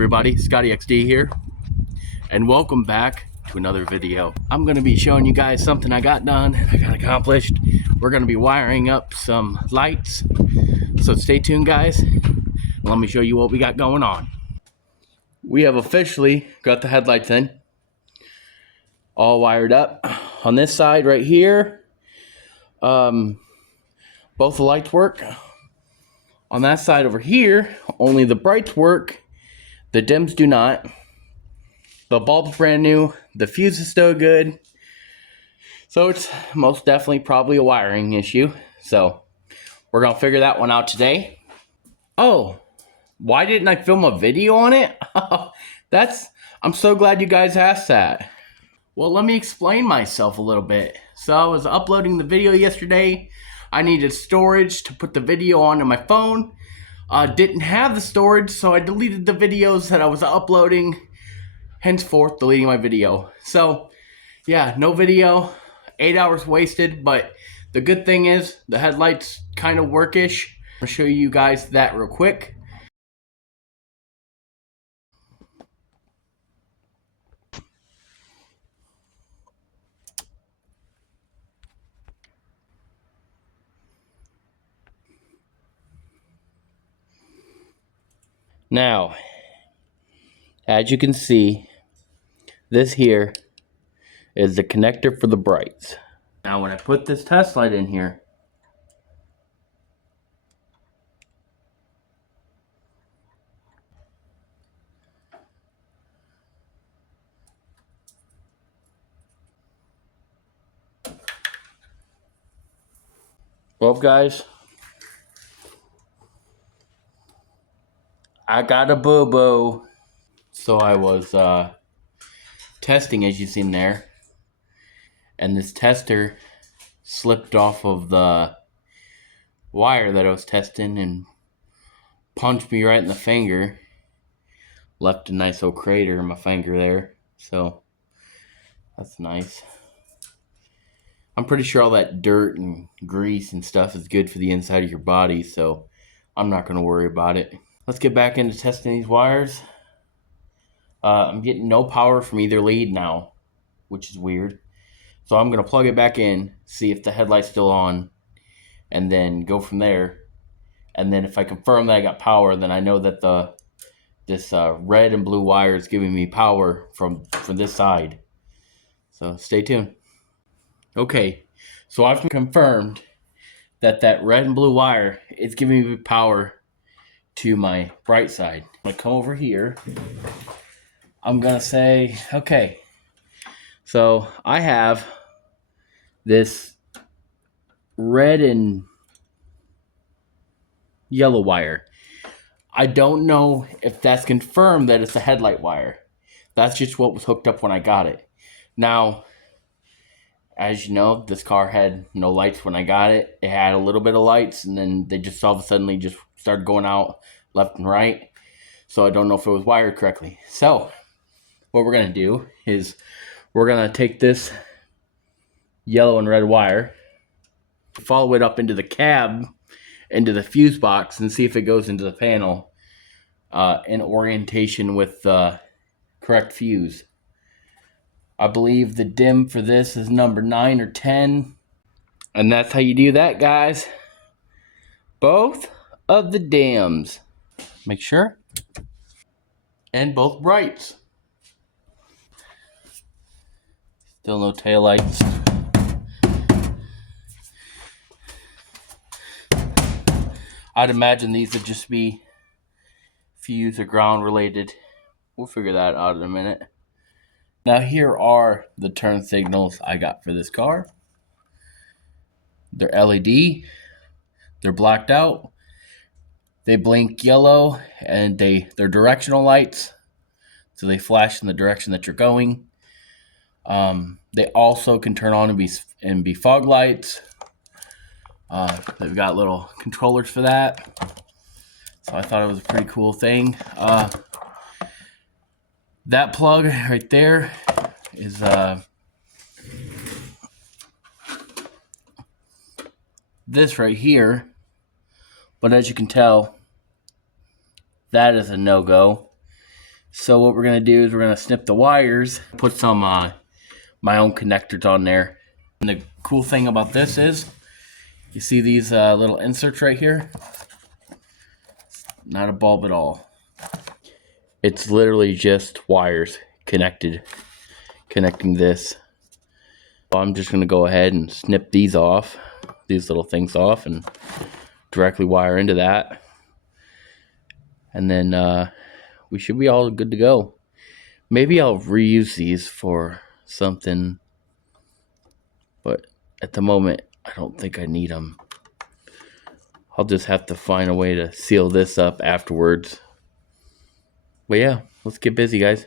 everybody, Scotty XD here, and welcome back to another video. I'm going to be showing you guys something I got done, I got accomplished. We're going to be wiring up some lights, so stay tuned guys, and let me show you what we got going on. We have officially got the headlights in, all wired up. On this side right here, both the lights work. On that side over here, only the brights work, the dims do not. The bulb's brand new, the fuse is still good. So it's most definitely probably a wiring issue. So we're gonna figure that one out today. Oh, why didn't I film a video on it? I'm so glad you guys asked that. Well, let me explain myself a little bit. So I was uploading the video yesterday. I needed storage to put the video onto my phone. Didn't have the storage, so I deleted the videos that I was uploading, henceforth deleting my video. So yeah, no video, 8 hours wasted, but the good thing is the headlights kind of workish. I'll show you guys that real quick. Now, as you can see, this here is the connector for the brights. Now when I put this test light in here, well guys, I got a boo-boo. So I was testing, as you've seen there, and this tester slipped off of the wire that I was testing and punched me right in the finger. Left a nice old crater in my finger there, so that's nice. I'm pretty sure all that dirt and grease and stuff is good for the inside of your body, so I'm not going to worry about it. Let's get back into testing these wires. I'm getting no power from either lead now, which is weird. So I'm going to plug it back in, see if the headlight's still on, and then go from there. And then if I confirm that I got power, then I know that this red and blue wire is giving me power from this side. So stay tuned. Okay, so I've confirmed that red and blue wire is giving me power to my bright side. I'm going to come over here. I'm going to say, okay, so I have this red and yellow wire. I don't know if that's confirmed that it's a headlight wire. That's just what was hooked up when I got it. Now, as you know, this car had no lights when I got it. It had a little bit of lights, and then they just all of a sudden just started going out left and right. So I don't know if it was wired correctly. So what we're going to do is we're going to take this yellow and red wire, follow it up into the cab, into the fuse box, and see if it goes into the panel in orientation with the correct fuse. I believe the dim for this is number 9 or 10. And that's how you do that, guys. Both of the dims. Make sure. And both brights. Still no taillights. I'd imagine these would just be fuse or ground related. We'll figure that out in a minute. Now here are the turn signals I got for this car. They're LED. They're blacked out. They blink yellow, and they're directional lights, so they flash in the direction that you're going. They also can turn on and be fog lights. They've got little controllers for that, so I thought it was a pretty cool thing. That plug right there is this right here, but as you can tell, that is a no-go. So what we're gonna do is we're gonna snip the wires, put some my own connectors on there. And the cool thing about this is, you see these little inserts right here? Not a bulb at all. It's literally just wires connecting this. So I'm just gonna go ahead and snip these off, these little things off, and directly wire into that. And then we should be all good to go. Maybe I'll reuse these for something, but at the moment, I don't think I need them. I'll just have to find a way to seal this up afterwards. But yeah, let's get busy, guys.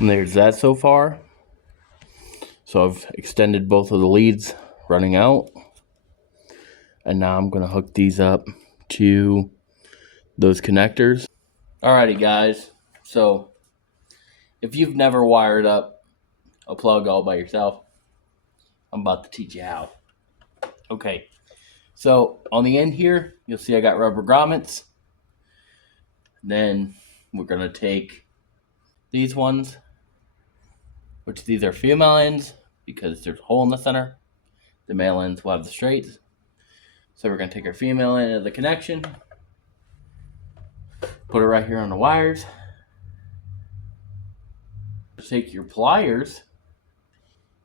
And there's that so far. So I've extended both of the leads running out. And now I'm going to hook these up to those connectors. Alrighty guys, so if you've never wired up a plug all by yourself, I'm about to teach you how. Okay, so on the end here, you'll see I got rubber grommets. Then we're going to take these ones, which these are female ends because there's a hole in the center. The male ends will have the straights. So we're going to take our female end of the connection, put it right here on the wires. Take your pliers,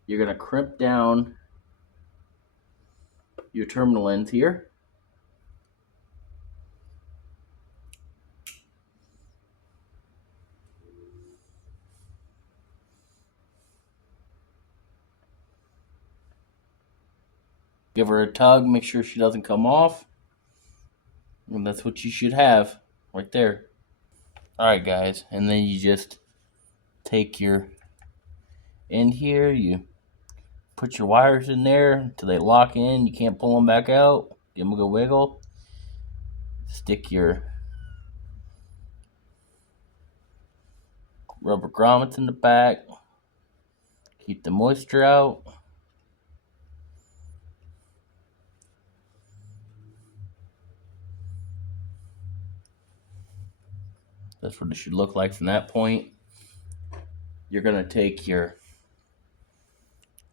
you're going to crimp down your terminal ends here. Give her a tug, make sure she doesn't come off. And that's what you should have right there. Alright guys, and then you just take your end here, you put your wires in there until they lock in. You can't pull them back out. Give them a good wiggle. Stick your rubber grommets in the back. Keep the moisture out. That's what it should look like from that point. You're going to take your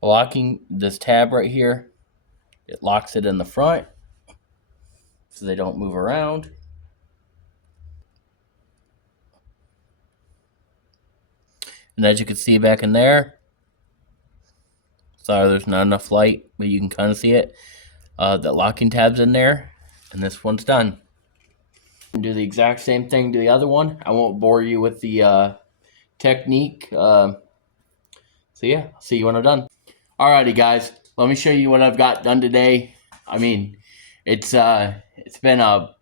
locking, this tab right here. It locks it in the front so they don't move around. And as you can see back in there, sorry there's not enough light, but you can kind of see it. The locking tab's in there, and this one's done. And do the exact same thing to the other one. I won't bore you with the technique. So yeah, I'll see you when I'm done. Alrighty guys, let me show you what I've got done today. I mean, it's been a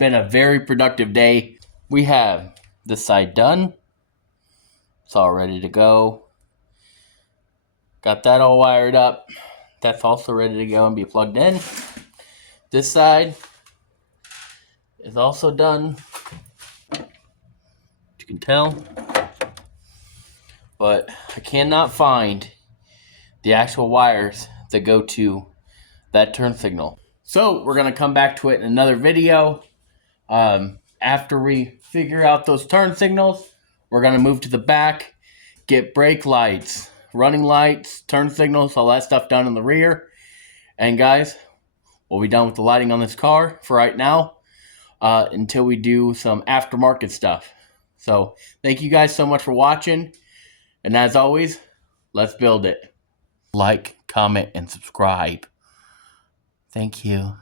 very productive day. We have this side done. It's all ready to go. Got that all wired up. That's also ready to go and be plugged in. This side is also done. You can tell. but I cannot find the actual wires that go to that turn signal. So we're going to come back to it in another video. After we figure out those turn signals, we're going to move to the back, get brake lights, running lights, turn signals, all that stuff done in the rear. And guys, we'll be done with the lighting on this car for right now, until we do some aftermarket stuff. So thank you guys so much for watching. And as always, let's build it. Like, comment, and subscribe. Thank you.